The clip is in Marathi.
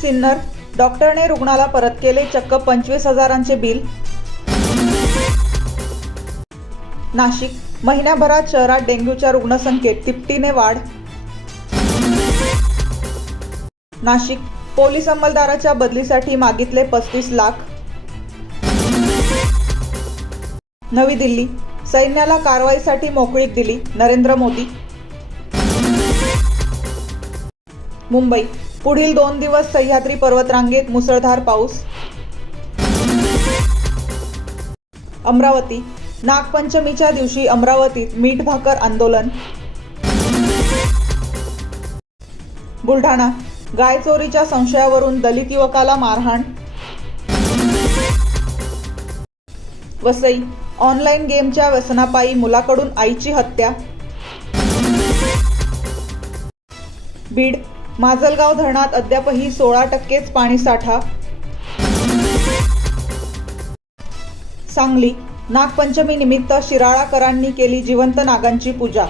सिन्नर. डॉक्टरने रुग्णाला परत केले चक्क पंचवीस हजारांचे बिल. नाशिक. महिन्याभरात शहरात डेंग्यूच्या रुग्णसंख्येत तिपटीने वाढ. नाशिक. पोलीस अंमलदाराच्या बदलीसाठी मागितले पस्तीस लाख. नवी दिल्ली. सैन्याला कारवाईसाठी मोकळीक दिली नरेंद्र मोदी. मुंबई. पुढील दोन दिवस सह्याद्री पर्वतरांगेत मुसळधार पाऊस. अमरावती. नागपंचमीच्या दिवशी अमरावतीत मीठ भाकर आंदोलन. बुलढाणा. गाय चोरीच्या संशयावरून दलित युवकाला मारहाण. वसई. ऑनलाईन गेमच्या व्यसनापायी मुलाकडून आईची हत्या. बीड. माजलगाव धरणात अद्यापही सोळा टक्केच पाणीसाठा सांगली नागपंचमी निमित्त शिराळाकरांनी केली जिवंत नागांची पूजा.